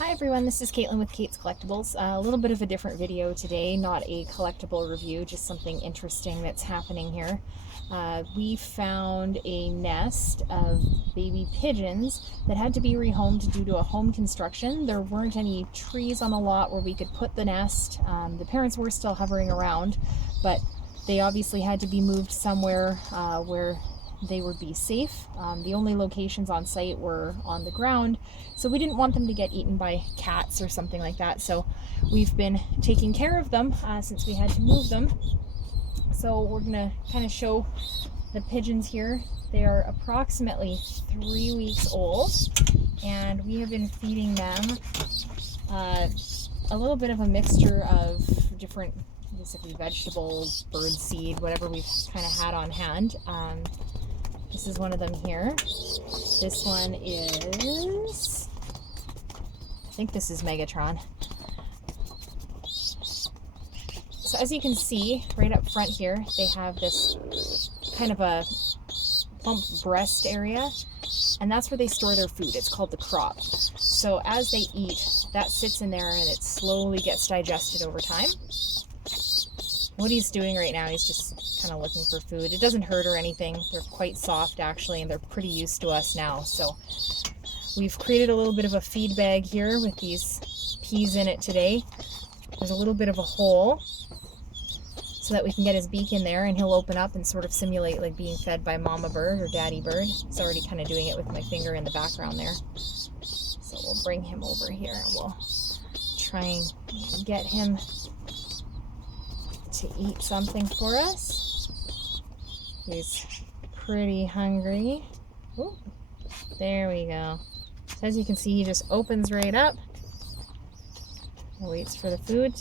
Hi everyone, this is Caitlin with Kate's Collectibles. A little bit of a different video today, not a collectible review, just something interesting that's happening here. We found a nest of baby pigeons that had to be rehomed due to a home construction. There weren't any trees on the lot where we could put the nest. The parents were still hovering around, but they obviously had to be moved somewhere where they would be safe. The only locations on site were on the ground, so we didn't want them to get eaten by cats or something like that. So we've been taking care of them since we had to move them. So we're gonna kind of show the pigeons here. They are approximately 3 weeks old, and we have been feeding them a little bit of a mixture of different, basically vegetables, bird seed, whatever we've kind of had on hand. This is one of them here. This one is, I think this is Megatron. So as you can see, right up front here, they have this kind of a plump breast area, and that's where they store their food. It's called the crop. So as they eat, that sits in there and it slowly gets digested over time. What he's doing right now, he's just kind of looking for food. It doesn't hurt or anything. They're quite soft actually, and they're pretty used to us now. So we've created a little bit of a feed bag here with these peas in it today. There's a little bit of a hole so that we can get his beak in there, and he'll open up and sort of simulate like being fed by mama bird or daddy bird. It's already kind of doing it with my finger in the background there. So we'll bring him over here and we'll try and get him to eat something for us. He's pretty hungry. Ooh, there we go. So as you can see, he just opens right up and waits for the food.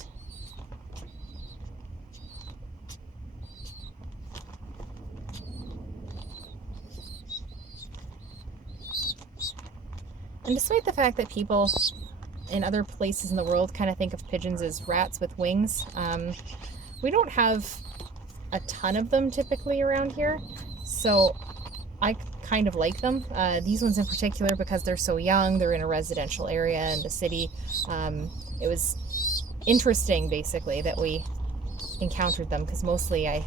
And despite the fact that people in other places in the world kind of think of pigeons as rats with wings, we don't have a ton of them typically around here, so I kind of like them. These ones in particular, because they're so young, they're in a residential area in the city. It was interesting basically that we encountered them, because mostly I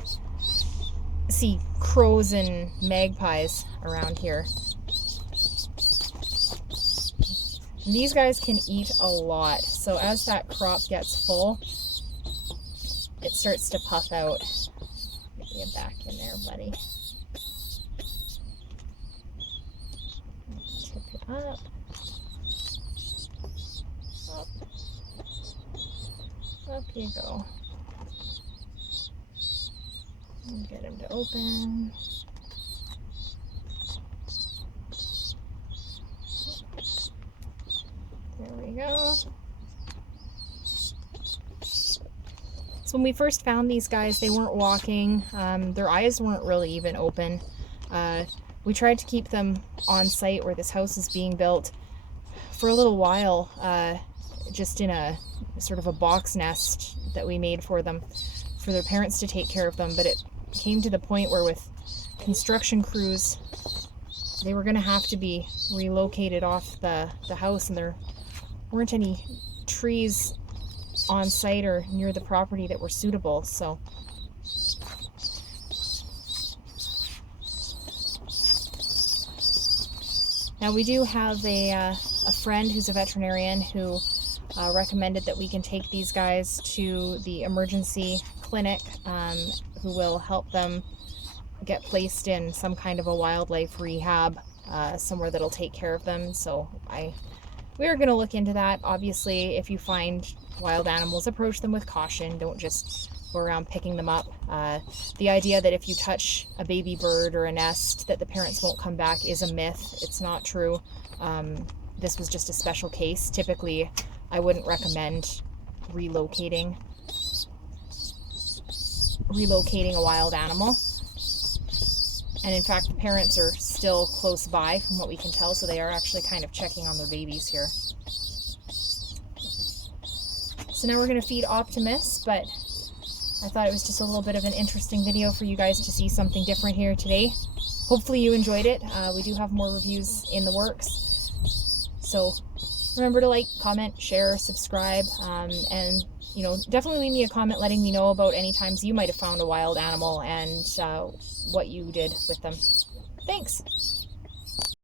see crows and magpies around here. And these guys can eat a lot, so as that crop gets full, it starts to puff out. Get back in there, buddy. Tip you up. Up. Up you go. And get him to open. There we go. So when we first found these guys, they weren't walking. Their eyes weren't really even open. We tried to keep them on site where this house is being built for a little while, just in a sort of a box nest that we made for them, for their parents to take care of them. But it came to the point where with construction crews, they were going to have to be relocated off the house, and there weren't any trees on site or near the property that were suitable. So now we do have a friend who's a veterinarian who recommended that we can take these guys to the emergency clinic, who will help them get placed in some kind of a wildlife rehab, somewhere that'll take care of them. So we are going to look into that. Obviously, if you find wild animals, approach them with caution. Don't just go around picking them up. The idea that if you touch a baby bird or a nest that the parents won't come back is a myth. It's not true. This was just a special case. Typically, I wouldn't recommend relocating a wild animal. And in fact, the parents are still close by from what we can tell, so they are actually kind of checking on their babies here. So now we're going to feed Optimus, but I thought it was just a little bit of an interesting video for you guys to see something different here today. Hopefully you enjoyed it. We do have more reviews in the works. So Remember to like, comment, share, subscribe, and you know, definitely leave me a comment letting me know about any times you might have found a wild animal and what you did with them. Thanks.